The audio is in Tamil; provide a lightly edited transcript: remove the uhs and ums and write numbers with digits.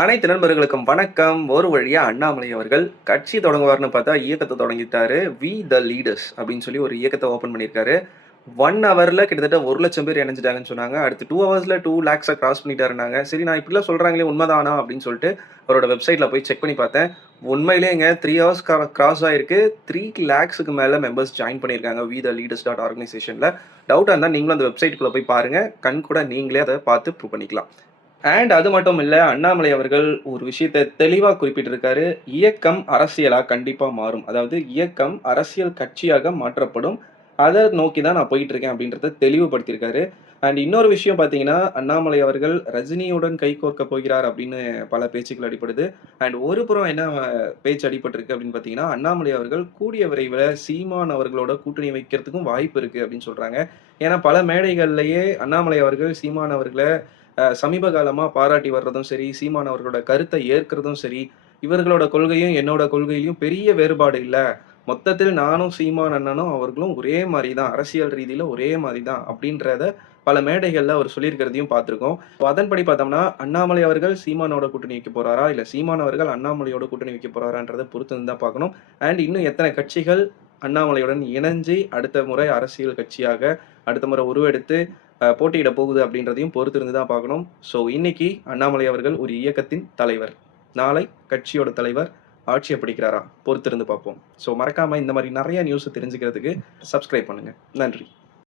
அனைத்து நண்பர்களுக்கும் வணக்கம். ஒரு வழியா அண்ணாமலை அவர்கள் கட்சி தொடங்குவார்ன்னு பார்த்தா, இயக்கத்த தொடங்கிட்டாரு. வி த லீடர்ஸ் அப்படின்னு சொல்லி ஒரு இயக்கத்த ஓப்பன் பண்ணியிருக்காரு. 1 ஹவர்ல கிட்டத்தட்ட 1,00,000 பேர் இணைஞ்சுட்டாங்கன்னு சொன்னாங்க. அடுத்து 2 ஹவர்ஸ்ல 2,00,000 கிராஸ் பண்ணிட்டாருன்னாங்க. சரி நான் இப்படிலாம் சொல்றாங்களே உண்மைதானா அப்படின்னு சொல்லிட்டு அவரோட வெப்சைட்ல போய் செக் பண்ணி பார்த்தேன். உண்மையிலேயேங்க 3 ஹவர்ஸ் கிராஸ் ஆயிருக்கு. 3,00,000க்கு மேல மெம்பர்ஸ் ஜாயின் பண்ணியிருக்காங்க. வி த லீடர்ஸ் டாட் ஆர்கனைசேஷன்ல. டவுட்டா இருந்தா நீங்களும் அந்த வெப்சைட்குள்ள போய் பாருங்க. கண் கூட நீங்களே அத பார்த்து ப்ரூவ் பண்ணிக்கலாம். அது மட்டும் இல்ல, அண்ணாமலை அவர்கள் ஒரு விஷயத்த தெளிவா குறிப்பிட்டிருக்காரு. இயக்கம் அரசியலா கண்டிப்பா மாறும். அதாவது இயக்கம் அரசியல் கட்சியாக மாற்றப்படும். அத நோக்கி தான் நான் போயிட்டுருக்கேன் அப்படின்றத தெளிவுபடுத்தியிருக்காரு. இன்னொரு விஷயம் பார்த்தீங்கன்னா, அண்ணாமலை அவர்கள் ரஜினியுடன் கைகோர்க்கப் போகிறார் அப்படின்னு பல பேச்சுக்கள் அடிபடுது. ஒரு புறம் என்ன பேச்சு அடிபட்டிருக்கு அப்படின்னு பார்த்தீங்கன்னா, அண்ணாமலை அவர்கள் கூடிய விரைவில சீமான் அவர்களோட கூட்டணி வைக்கிறதுக்கும் வாய்ப்பு இருக்கு அப்படின்னு சொல்றாங்க. ஏன்னா பல மேடைகள்லயே அண்ணாமலை அவர்கள் சீமான் அவர்கள சமீப காலமா பாராட்டி வர்றதும் சரி, சீமான் அவர்களோட கருத்த ஏற்கிறதும் சரி, இவர்களோட கொள்கையும், என்னோட கொள்கையிலயும் பெரிய வேறுபாடு இல்ல. மொத்தத்தில் நானும் சீமான் அண்ணனும் அவர்களும் ஒரே மாரி தான். அரசியல் ரீதியில ஒரே மாரி தான். அப்படின்றத பல மேடைகள்ல அவர் சொல்லியிருக்கிறதையும் பார்த்திருக்கோம். அதன்படி பார்த்தோம்னா, அண்ணாமலை அவர்கள் சீமானோட கூட்டணி வைக்க போறாரா? இல்ல சீமான் அவர்கள் அண்ணாமலையோட கூட்டணி வைக்க போறாரான்றத பொறுத்து இருந்து தான் பார்க்கணும். இன்னும் எத்தன கட்சிகள் அண்ணாமலையுடன் இணைஞ்சு அடுத்த முறை அரசியல் கட்சியாக அடுத்த முறை உருவெடுத்து போட்டியிட போகுது அப்படின்றதையும் பொறுத்திருந்து தான் பார்க்கணும். ஸோ இன்னைக்கு அண்ணாமலை அவர்கள் ஒரு இயக்கத்தின் தலைவர். நாளை கட்சியோட தலைவர். ஆட்சிய பிடிக்கிறாரா? பொறுத்திருந்து பார்ப்போம். ஸோ மறக்காம இந்த மாரி நெறைய நியூஸ தெரிஞ்சுக்கிறதுக்கு சப்ஸ்கிரைப் பண்ணுங்க. நன்றி.